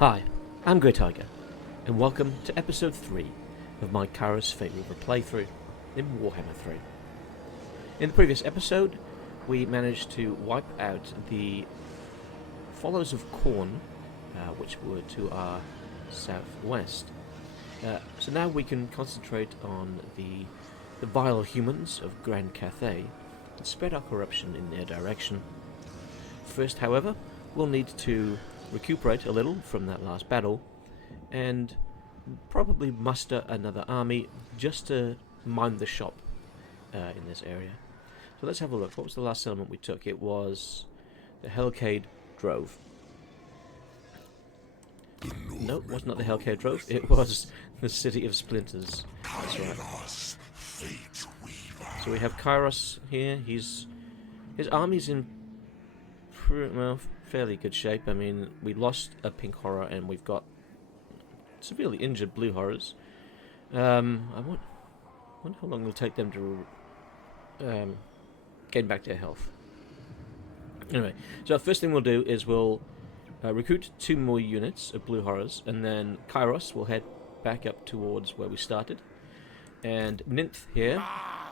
Hi, I'm Grey Tiger, and welcome to episode 3 of my Kairos Fateweaver playthrough in Warhammer 3. In the previous episode, we managed to wipe out the followers of Khorne, which were to our southwest. So now we can concentrate on the vile humans of Grand Cathay and spread our corruption in their direction. First, however, we'll need to recuperate a little from that last battle and probably muster another army just to mind the shop in this area. So let's have a look. What was the last settlement we took? It was the Hellcade Drove. No, it was not the Hellcade Drove. It was the City of Splinters. That's right. So we have Kairos here. His army's in fairly good shape. I mean, we lost a pink horror and we've got severely injured blue horrors. I wonder how long it'll take them to gain back their health. Anyway, so the first thing we'll do is we'll recruit 2 more units of blue horrors, and then Kairos will head back up towards where we started. And Ninth here,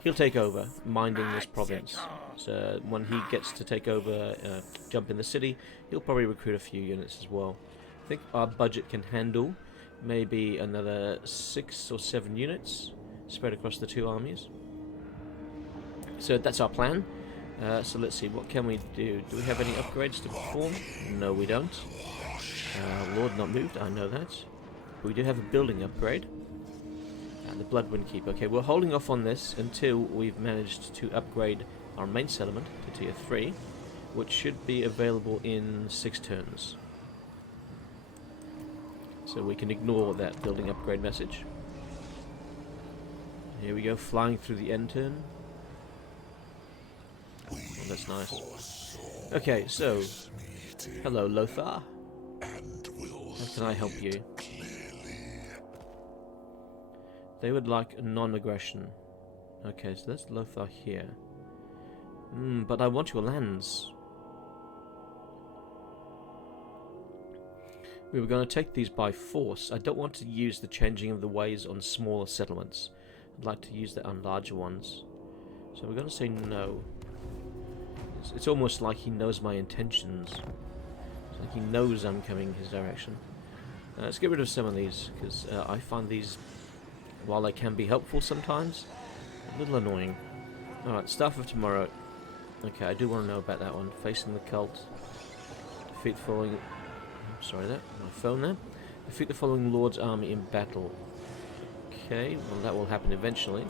he'll take over, minding this province. So when he gets to take over, jump in the city, he'll probably recruit a few units as well. I think our budget can handle maybe another 6 or 7 units spread across the 2 armies. So that's our plan. So let's see, what can we do? Do we have any upgrades to perform? No, we don't. Lord not moved, I know that. But we do have a building upgrade. The Bloodwind Keep. Okay, we're holding off on this until we've managed to upgrade our main settlement to tier 3, which should be available in 6 turns. So we can ignore that building upgrade message. Here we go, flying through the end turn. Oh, that's nice. Okay, so hello Lothar. How can I help you? They would like non-aggression. Okay, so that's Lothar here. But I want your lands. We were going to take these by force. I don't want to use the changing of the ways on smaller settlements. I'd like to use that on larger ones. So we're going to say no. It's almost like he knows my intentions. It's like he knows I'm coming his direction. Let's get rid of some of these, because I find these, while they can be helpful sometimes, a little annoying. Alright, Staff of Tomorrow. Okay, I do want to know about that one. Facing the cult. Defeat the following... Sorry, that. My phone there. Defeat the following Lord's army in battle. Okay, well that will happen eventually.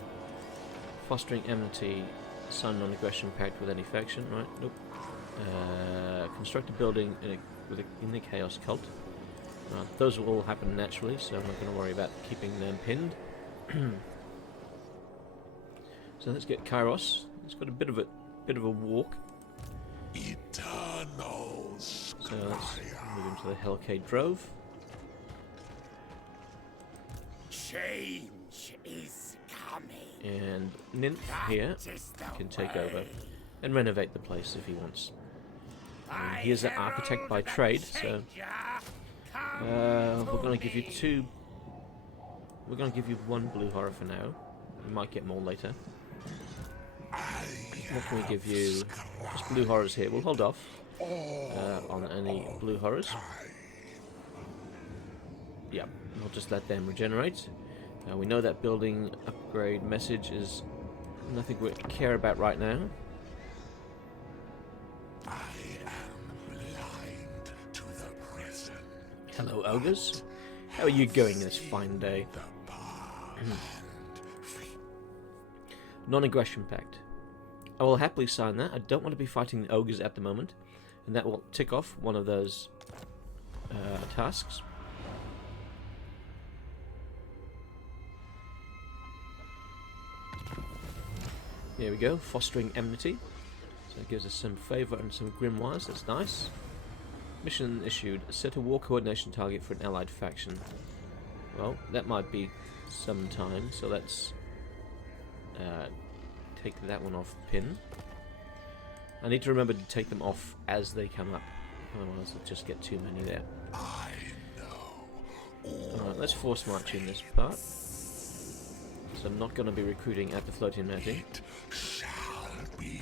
Fostering enmity. Sign non-aggression pact with any faction. Right, nope. Construct a building in the Chaos Cult. Those will all happen naturally, so I'm not going to worry about keeping them pinned. So let's get Kairos. It's got a bit of a walk. Eternals. So let's move into the Hellcade Drove. Change is coming. And Ninth here can take over and renovate the place if he wants. And he is an architect by trade, so we're going to give you 2. We're going to give you 1 blue horror for now. We might get more later. What can we give you? Just blue horrors here. We'll hold off on any blue horrors. Yeah, we'll just let them regenerate. We know that building upgrade message is nothing we care about right now. I am blind to the present. Hello, ogres. How are you going this fine day? Non-aggression pact. I will happily sign that. I don't want to be fighting the ogres at the moment, and that will tick off one of those tasks. Here we go, fostering enmity. So it gives us some favour and some grimoires, that's nice. Mission issued, set a war coordination target for an allied faction. Well, that might be some time, so let's take that one off pin. I need to remember to take them off as they come up. Otherwise I'll just get too many there. I know let's force march in this part. So I'm not going to be recruiting at the floating mountain. It shall be.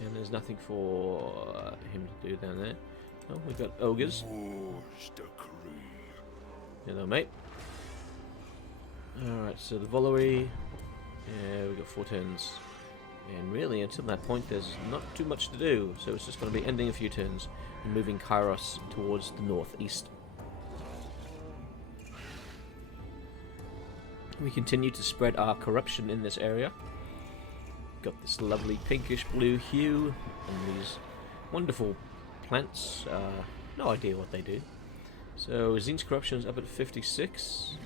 And there's nothing for him to do down there. Oh, we've got ogres. Hello, mate. Alright, so the Valerie. Yeah, we've got 4 turns. And really, until that point, there's not too much to do. So it's just going to be ending a few turns and moving Kairos towards the northeast. We continue to spread our corruption in this area. Got this lovely pinkish blue hue and these wonderful plants. No idea what they do. So Zine's corruption is up at 56.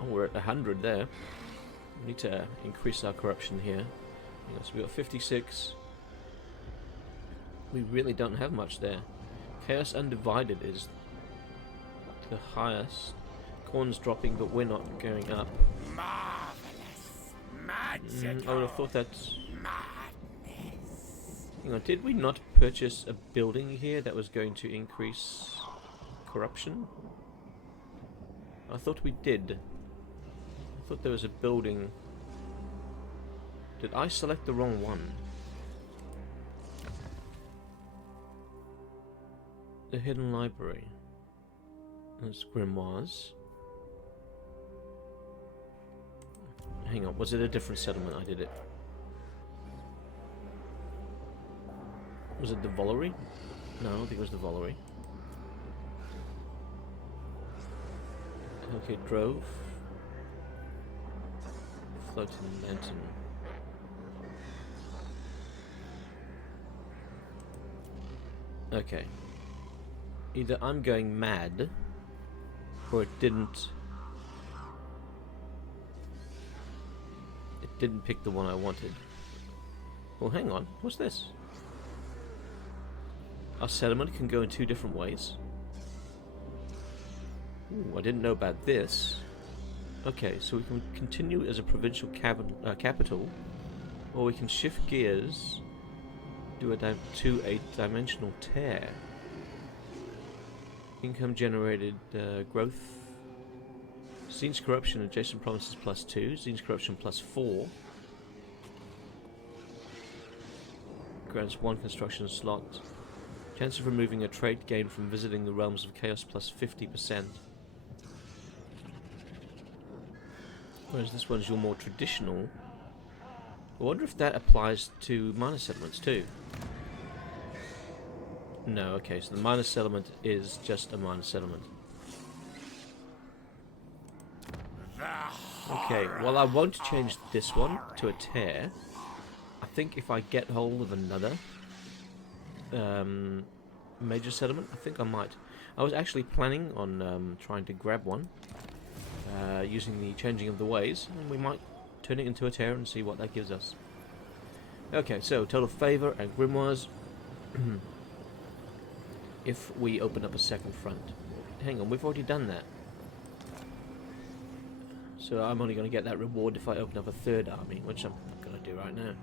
Oh, we're at 100 there. We need to increase our corruption here. So we got 56. We really don't have much there. Chaos Undivided is the highest. Khorne's dropping, but we're not going up. I would have thought that. Hang on, did we not purchase a building here that was going to increase corruption? I thought we did. I thought there was a building. Did I select the wrong one? The hidden library. That's grimoires. Hang on, was it a different settlement I did it? Was it the Valerie? No, I don't think it was the Valerie. Okay, Drove. Floating Mountain. Okay. Either I'm going mad, or it didn't pick the one I wanted. Well, hang on. What's this? Our settlement can go in 2 different ways. Ooh, I didn't know about this. Okay, so we can continue as a provincial capital, or we can shift gears to a dimensional tear. Income generated growth. Zine's corruption adjacent provinces +2. Zine's corruption +4. Grants 1 construction slot. Chance of removing a trait gain from visiting the realms of chaos +50%. Whereas this one's your more traditional. I wonder if that applies to minor settlements too. No, okay, so the minor settlement is just a minor settlement. Okay, well I won't change this one to a tear. I think if I get hold of another major settlement, I think I might. I was actually planning on trying to grab one using the changing of the ways, and we might turn it into a tear and see what that gives us. Okay, so total favor and grimoires. If we open up a second front. Hang on, we've already done that. So I'm only going to get that reward if I open up a third army, which I'm not going to do right now.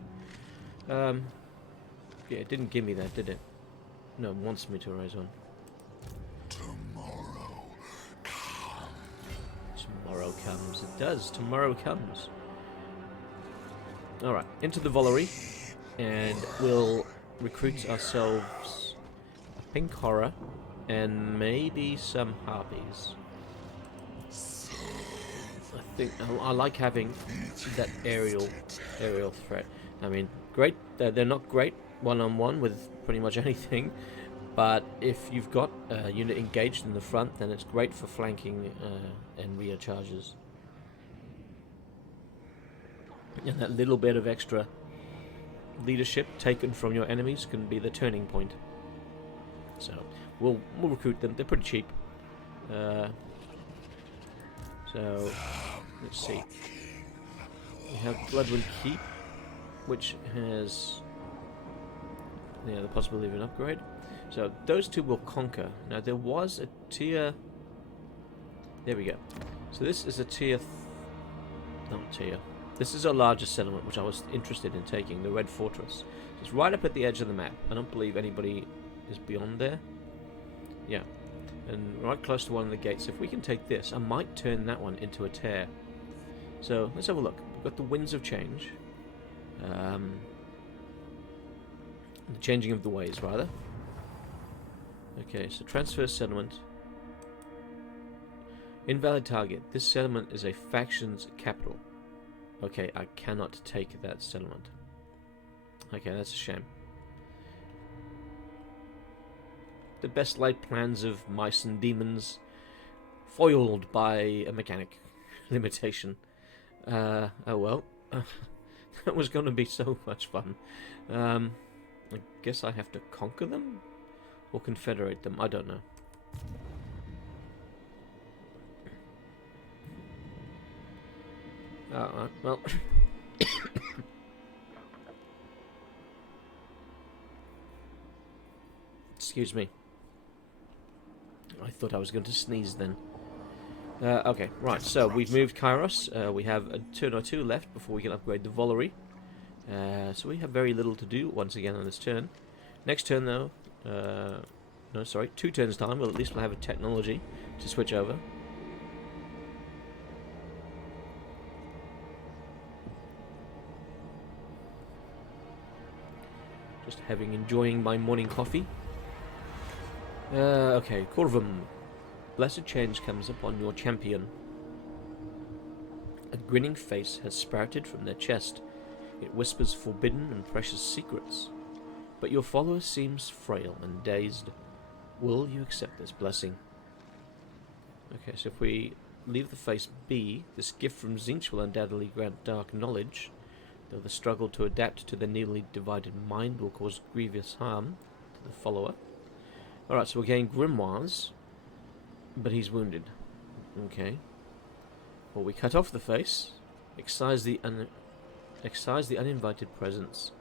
Yeah, it didn't give me that, did it? No, it wants me to raise one. Tomorrow comes. Tomorrow comes. It does. Tomorrow comes. Alright, into the Valerie. And we'll recruit ourselves a pink horror and maybe some harpies. I think I like having that aerial threat. I mean, great. They're not great one-on-one with pretty much anything, but if you've got a unit engaged in the front, then it's great for flanking and rear charges. And that little bit of extra leadership taken from your enemies can be the turning point. So we'll recruit them. They're pretty cheap. So let's see. We have Bloodwind Keep, which has the possibility of an upgrade. So those two will conquer. Now there was a tier. There we go. So this is a tier. Not tier. This is a larger settlement, which I was interested in taking, the Red Fortress. It's right up at the edge of the map. I don't believe anybody is beyond there. Yeah. And right close to one of the gates. If we can take this, I might turn that one into a tear. So, let's have a look. We've got the Winds of Change. The Changing of the Ways, rather. Okay, so transfer settlement. Invalid target. This settlement is a faction's capital. Okay, I cannot take that settlement. Okay, that's a shame. The best laid plans of mice and demons foiled by a mechanic limitation. Oh well. That was going to be so much fun. I guess I have to conquer them? Or confederate them? I don't know. Alright, well... Excuse me. I thought I was going to sneeze then. Okay, right, so we've moved Kairos. We have a turn or two left before we can upgrade the Volary. So we have very little to do once again on this turn. Next turn though, no sorry, 2 turns time, well at least we'll have a technology to switch over. Just enjoying my morning coffee. Okay, Corvum. Blessed change comes upon your champion. A grinning face has sprouted from their chest. It whispers forbidden and precious secrets. But your follower seems frail and dazed. Will you accept this blessing? Okay, so if we leave the face be, this gift from Zinch will undoubtedly grant dark knowledge, though the struggle to adapt to the newly divided mind will cause grievous harm to the follower. Alright, so we're getting grimoires, but he's wounded. Okay. Well, we cut off the face, excise the uninvited presence,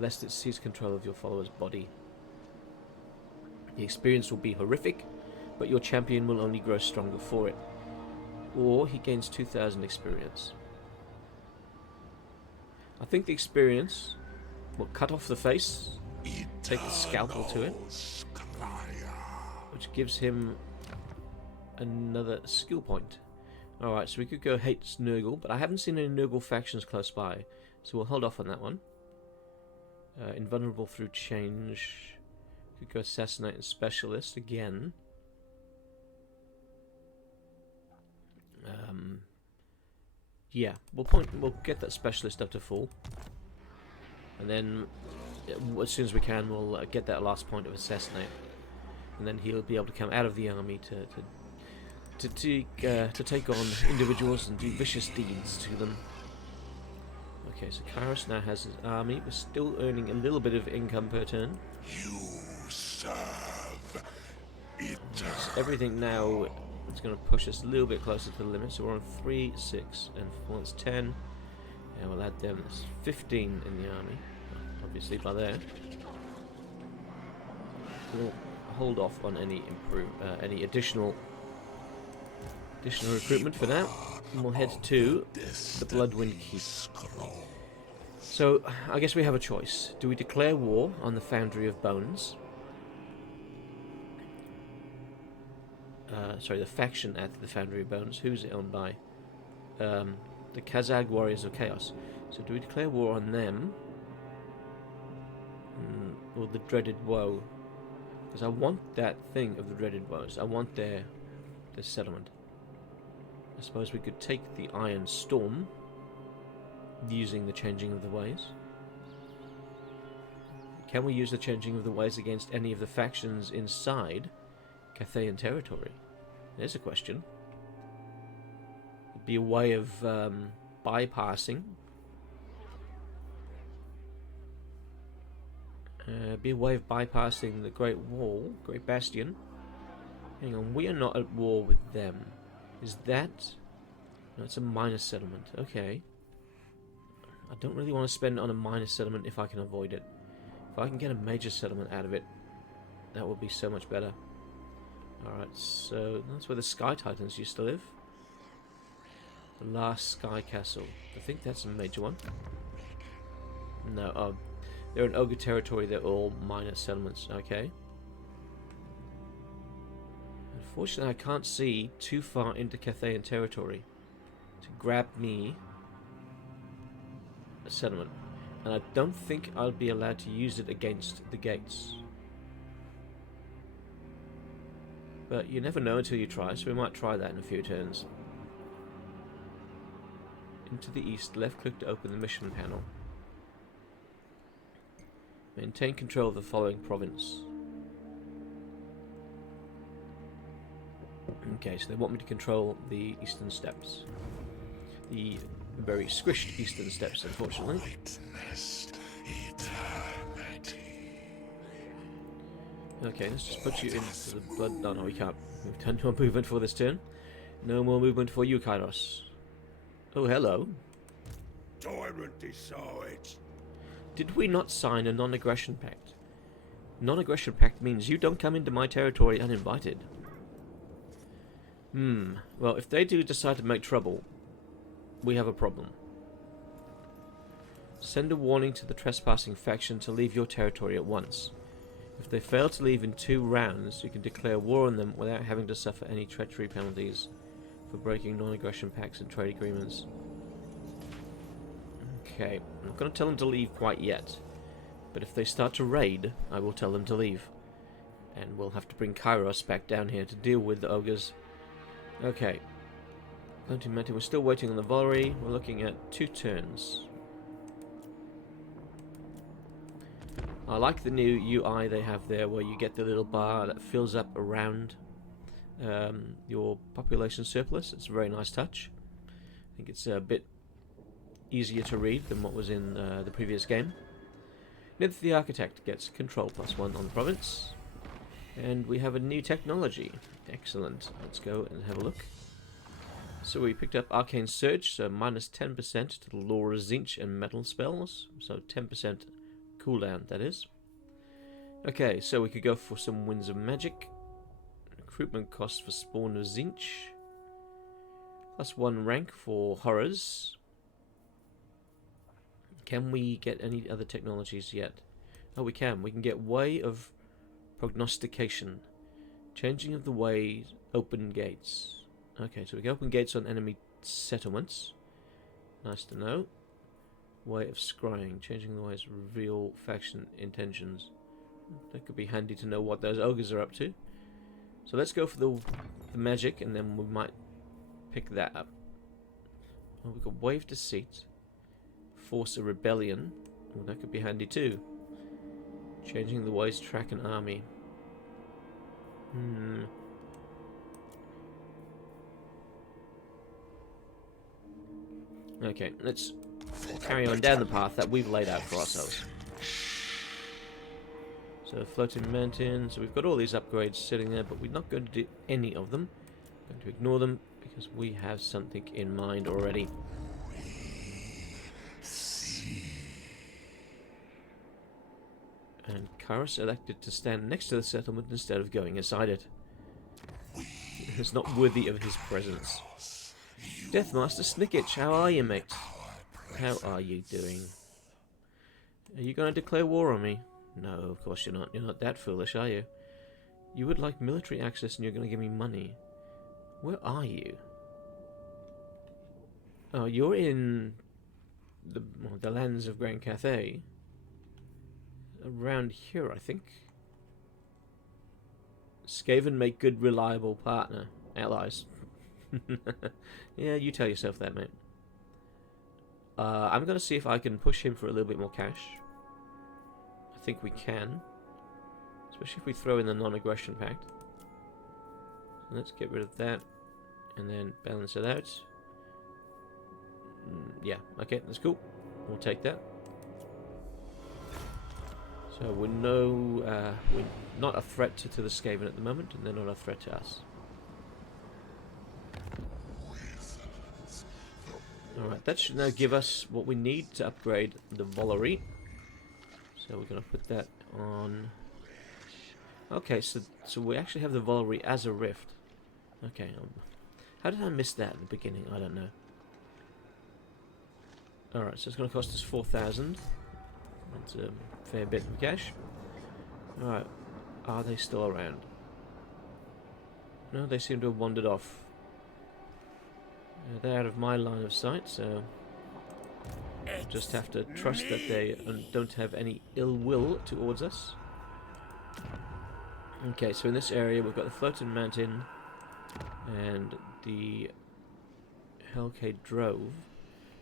lest it seize control of your follower's body. The experience will be horrific, but your champion will only grow stronger for it. Or he gains 2,000 experience. I think the experience will cut off the face, take the scalpel to it, which gives him another skill point. Alright, so we could go hate Nurgle, but I haven't seen any Nurgle factions close by, so we'll hold off on that one. Invulnerable through change. Could go assassinate and specialist again. Yeah, we'll get that specialist up to full, and then as soon as we can, we'll get that last point of assassinate, and then he'll be able to come out of the army to take on individuals and do vicious deeds to them. Okay, so Kairos now has his army. We're still earning a little bit of income per turn. You serve it. So everything now is going to push us a little bit closer to the limit. So we're on 3, 6, and 4. That's 10. And we'll add them. There's 15 in the army, obviously by there. We'll hold off on any additional recruitment for now, and we'll head to the Bloodwind Keep. So, I guess we have a choice. Do we declare war on the Foundry of Bones? The faction at the Foundry of Bones. Who's it owned by? The Khazag Warriors of Chaos. So, do we declare war on them? Or the Dreaded Woe? Because I want that thing of the Dreaded Woes. I want their settlement. I suppose we could take the Iron Storm using the Changing of the Ways. Can we use the Changing of the Ways against any of the factions inside Cathayan territory? There's a question. It'd be a way of bypassing. The Great Wall, Great Bastion. Hang on, we are not at war with them. Is that... No, it's a minor settlement. Okay. I don't really want to spend on a minor settlement if I can avoid it. If I can get a major settlement out of it, that would be so much better. Alright, so that's where the Sky Titans used to live. The last Sky Castle. I think that's a major one. No, they're in Ogre territory, they're all minor settlements. Okay. Fortunately, I can't see too far into Cathayan territory to grab me a settlement. And I don't think I'll be allowed to use it against the gates. But you never know until you try, so we might try that in a few turns. Into the east, left click to open the mission panel. Maintain control of the following province. Okay, so they want me to control the eastern steppes. The very squished eastern steppes, unfortunately. Witnessed eternity. Okay, let's just put you into the blood. No, no, we can't. We've done no movement for this turn. No more movement for you, Kairos. Oh, hello. Tyrant decides. Did we not sign a non-aggression pact? Non-aggression pact means you don't come into my territory uninvited. Well, if they do decide to make trouble, we have a problem. Send a warning to the trespassing faction to leave your territory at once. If they fail to leave in 2 rounds, you can declare war on them without having to suffer any treachery penalties for breaking non-aggression pacts and trade agreements. Okay, I'm not going to tell them to leave quite yet, but if they start to raid, I will tell them to leave. And we'll have to bring Kairos back down here to deal with the ogres. Okay. We're still waiting on the Volary. We're looking at 2 turns. I like the new UI they have there, where you get the little bar that fills up around your population surplus. It's a very nice touch. I think it's a bit easier to read than what was in the previous game. Nymph the Architect gets control +1 on the province. And we have a new technology. Excellent. Let's go and have a look. So we picked up Arcane Surge, so minus 10% to the Laura Zinch and metal spells. So 10% cooldown, that is. Okay, so we could go for some Winds of Magic. Recruitment cost for Spawn of Zinch. +1 rank for Horrors. Can we get any other technologies yet? Oh, we can. We can get Way of Prognostication. Changing of the ways, open gates. Okay, so we can open gates on enemy settlements. Nice to know. Way of scrying. Changing the ways, reveal faction intentions. That could be handy to know what those ogres are up to. So let's go for the magic, and then we might pick that up. Oh, we've got Wave Deceit. Force a rebellion. Oh, that could be handy too. Changing the ways, track an army. Okay, let's carry on down the path that we've laid out for ourselves. So, floating mountain. So we've got all these upgrades sitting there, but we're not going to do any of them. We're going to ignore them because we have something in mind already. And Kairos elected to stand next to the settlement instead of going inside it. It's not worthy of his presence. Deathmaster Snickitch, how are you, mate? How are you doing? Are you going to declare war on me? No, of course you're not. You're not that foolish, are you? You would like military access and you're going to give me money. Where are you? Oh, you're in the lands of Grand Cathay. Around here, I think. Skaven make good, reliable partner. Allies. Yeah, you tell yourself that, mate. I'm going to see if I can push him for a little bit more cash. I think we can. Especially if we throw in the non-aggression pact. So let's get rid of that. And then balance it out. Yeah, okay, that's cool. We'll take that. So we're not a threat to the Skaven at the moment, and they're not a threat to us. Alright, that should now give us what we need to upgrade the Volary. So we're going to put that on... Okay, so we actually have the Volary as a rift. Okay, how did I miss that at the beginning? I don't know. Alright, so it's going to cost us 4,000. That's a fair bit of cash. Alright, are they still around? No, they seem to have wandered off. They're out of my line of sight, so just have to trust that they don't have any ill will towards us. Okay, so in this area we've got the floating mountain and the Hellcade Drove.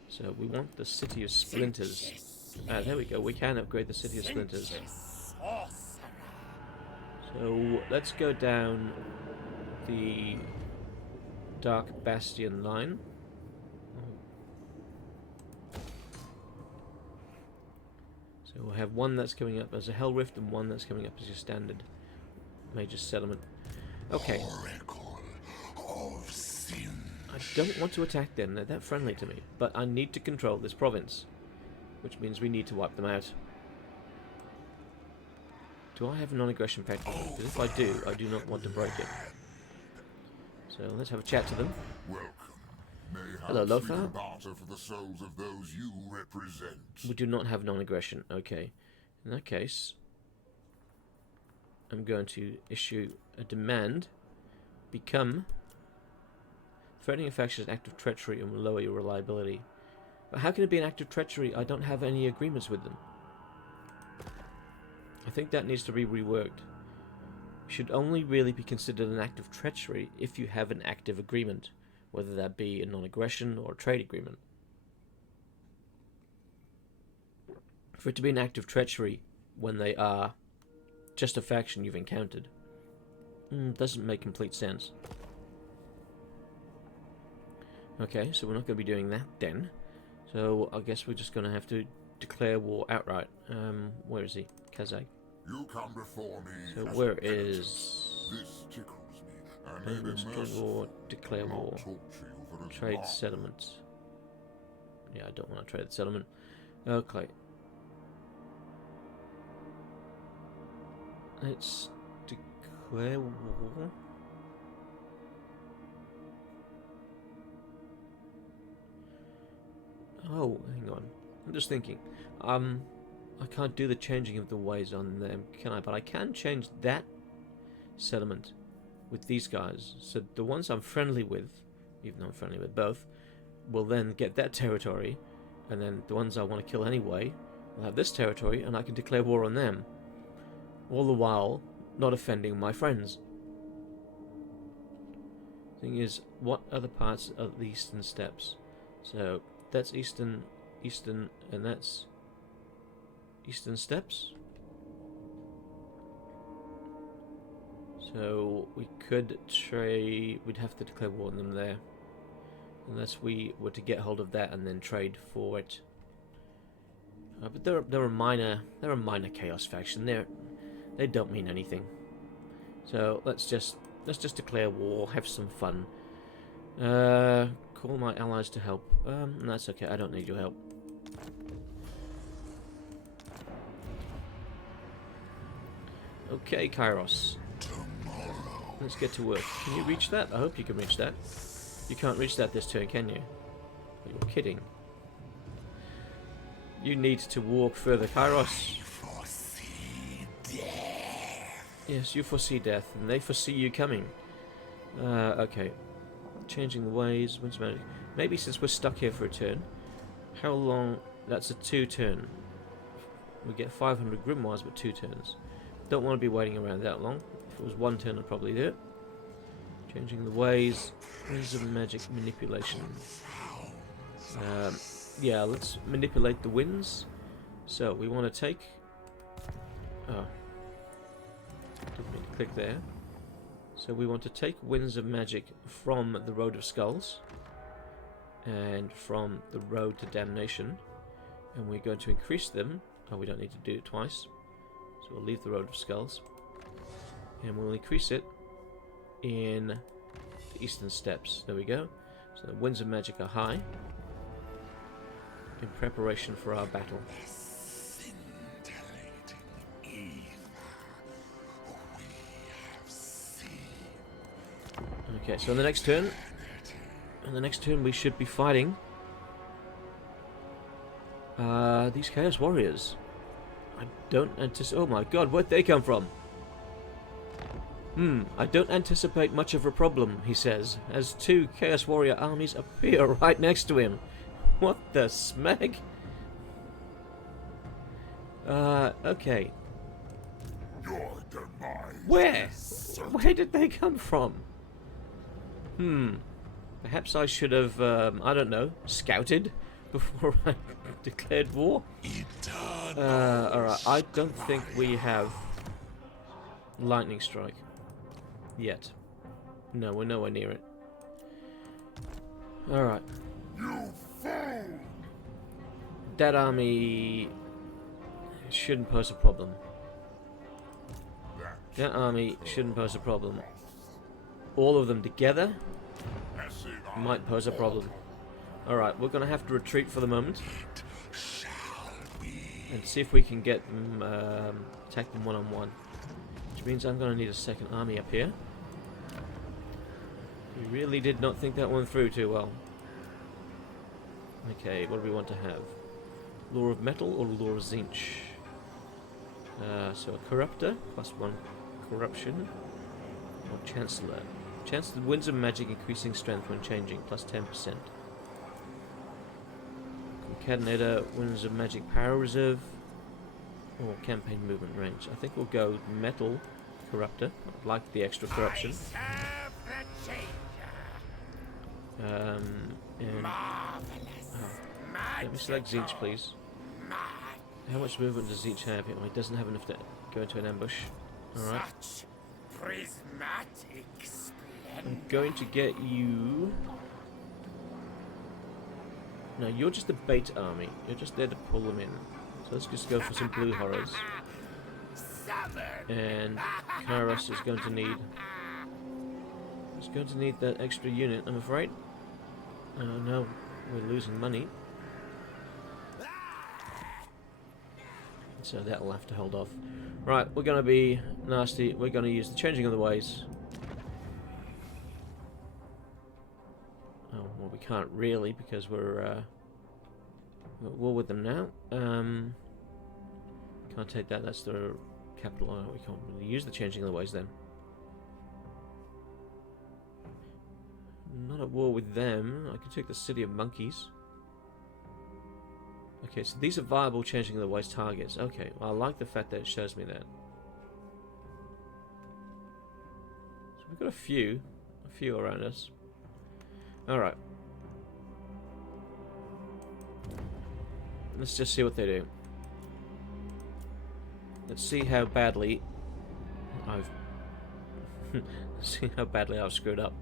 So we want the City of Splinters. There we go, we can upgrade the City of Splinters. So let's go down the Dark Bastion line. So we'll have one that's coming up as a Hell Rift and one that's coming up as your standard major settlement. Okay. I don't want to attack them, they're that friendly to me, but I need to control this province, which means we need to wipe them out. Do I have a non-aggression pact? Because if I do not want to break it. So let's have a chat to them. Hello, Lothar. For the souls of those you represent. We do not have non-aggression. Okay. In that case, I'm going to issue a demand. Become threatening a faction is an act of treachery and will lower your reliability. But how can it be an act of treachery? I don't have any agreements with them. I think that needs to be reworked. It should only really be considered an act of treachery if you have an active agreement, whether that be a non-aggression or a trade agreement. For it to be an act of treachery when they are just a faction you've encountered, doesn't make complete sense. Okay, so we're not going to be doing that then. So I guess we're just going to have to declare war outright. Where is he? Cathay. You come before me. So where is... This tickles me. Declare war, declare war. Trade settlements. Yeah, I don't want to trade the settlement. Okay. Let's declare war. Oh, hang on. I'm just thinking. I can't do the changing of the ways on them, can I? But I can change that settlement with these guys. So the ones I'm friendly with, even though I'm friendly with both, will then get that territory, and then the ones I want to kill anyway will have this territory, and I can declare war on them. All the while, not offending my friends. Thing is, what other parts are the eastern steppes? So that's eastern, and that's eastern steppes. So we could trade. We'd have to declare war on them there, unless we were to get hold of that and then trade for it. But they're a minor chaos faction. They don't mean anything. So let's just declare war. Have some fun. Call my allies to help. That's okay. I don't need your help. Okay, Kairos. Let's get to work. Can you reach that? I hope you can reach that. You can't reach that this turn, can you? You're kidding. You need to walk further, Kairos. Yes, you foresee death, and they foresee you coming. Okay. Changing the ways. Maybe since we're stuck here for a turn. How long? That's a 2-turn. We get 500 grimoires, but 2 turns. Don't want to be waiting around that long. If it was 1 turn, I'd probably do it. Changing the ways. Ways of magic manipulation. Yeah, let's manipulate the winds. So we want to take. Oh, didn't mean to click there. So we want to take winds of magic from the Road of Skulls and from the Road to Damnation, and we're going to increase them. Oh, we don't need to do it twice. So we'll leave the Road of Skulls, and we'll increase it in the Eastern Steppes. There we go. So the winds of magic are high in preparation for our battle. Okay, so in the next turn, we should be fighting these Chaos Warriors. I don't anticipate. Oh my God, where'd they come from? I don't anticipate much of a problem, he says, as two Chaos Warrior armies appear right next to him. What the smeg? Okay. Your demise. Where? is certain. Where did they come from? Perhaps I should have, I don't know, scouted before I declared war? Eternal. Alright, I don't think we have lightning strike yet. No, we're nowhere near it. Alright. You fool! That army shouldn't pose a problem. That army shouldn't pose a problem. All of them together might pose a problem. Alright, we're going to have to retreat for the moment. And see if we can get them, attack them one-on-one. Which means I'm going to need a second army up here. We really did not think that one through too well. Okay, what do we want to have? Lure of Metal or Lure of Zinch? So a Corruptor, +1 Corruption. Or Chancellor. Chancellor Winds of Magic increasing strength when changing, +10%. Concatenator, Winds of Magic Power Reserve. Or Campaign Movement Range. I think we'll go Metal Corruptor. I like the extra corruption. And let me select Zinch, please. How much movement does Zinch have? Oh, he doesn't have enough to go into an ambush. Alright. I'm going to get you... No, you're just a bait army. You're just there to pull them in. So let's just go for some blue horrors. And Kairos is going to need... He's going to need that extra unit, I'm afraid. No, we're losing money. So that'll have to hold off. Right, we're going to be nasty. We're going to use the Changing of the Ways. Oh, well, we can't really because we're at war with them now. Can't take that. That's the capital. Oh, we can't really use the Changing of the Ways then. Not at war with them. I can take the City of Monkeys. Okay, so these are viable Changing of the Ways targets. Okay, well, I like the fact that it shows me that. So we've got a few around us. Alright. Let's just see what they do. Let's see how badly I've screwed up.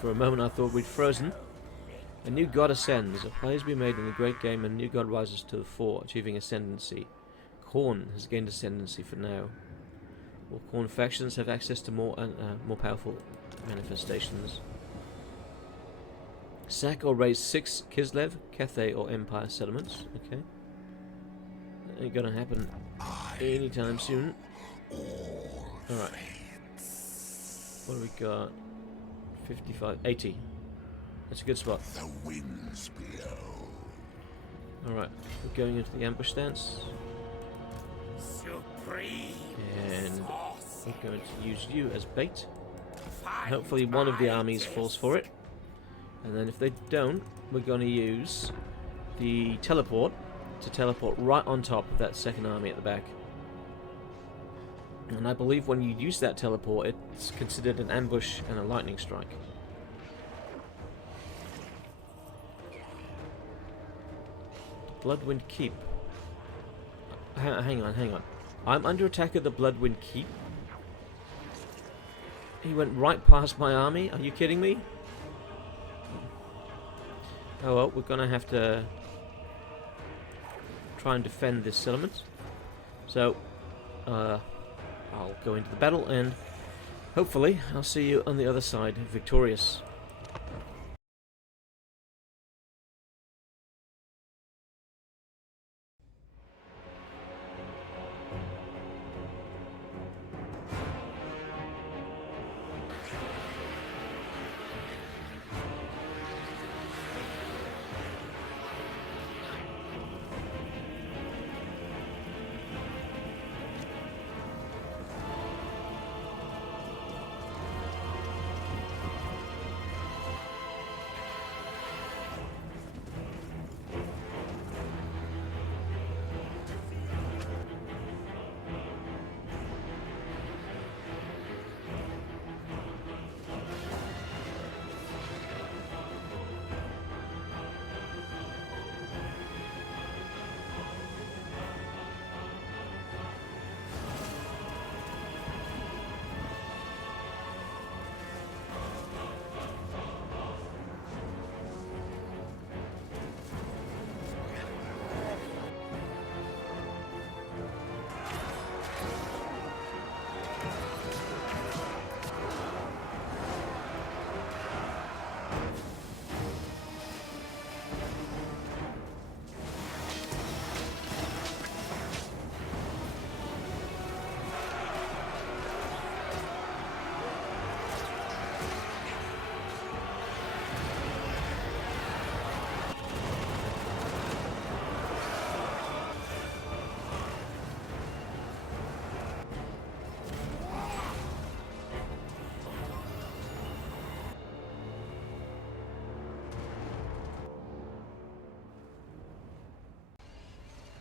For a moment I thought we'd frozen. A new god ascends. A play has been made in the great game and a new god rises to the fore, achieving ascendancy. Khorne has gained ascendancy for now. All Khorne factions have access to more powerful manifestations. Sack or raise 6 Kislev, Cathay or Empire settlements. Okay. That ain't gonna happen anytime soon. Alright. What do we got? 55, 80. That's a good spot. The winds blow. Alright, we're going into the ambush stance. And we're going to use you as bait. Hopefully one of the armies falls for it. And then if they don't, we're going to use the teleport to teleport right on top of that second army at the back. And I believe when you use that teleport, it's considered an ambush and a lightning strike. Bloodwind Keep. Hang on. I'm under attack at the Bloodwind Keep. He went right past my army. Are you kidding me? Oh well, we're gonna have to try and defend this settlement. So, I'll go into the battle and hopefully I'll see you on the other side victorious.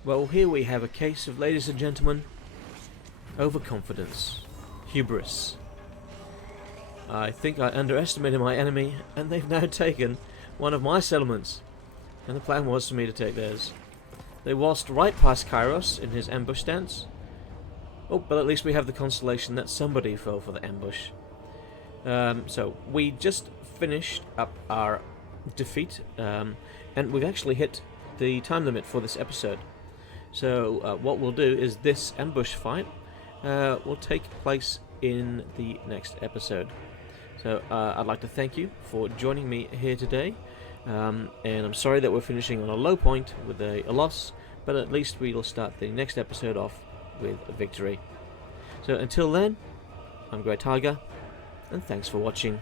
Well, here we have a case of, ladies and gentlemen, overconfidence, hubris. I think I underestimated my enemy, and they've now taken one of my settlements. And the plan was for me to take theirs. They waltzed right past Kairos in his ambush stance. Oh, but at least we have the consolation that somebody fell for the ambush. So, we just finished up our defeat, and we've actually hit the time limit for this episode. So, what we'll do is this ambush fight will take place in the next episode. So, I'd like to thank you for joining me here today. And I'm sorry that we're finishing on a low point with a loss, but at least we'll start the next episode off with a victory. So until then, I'm Grey Tiger, and thanks for watching.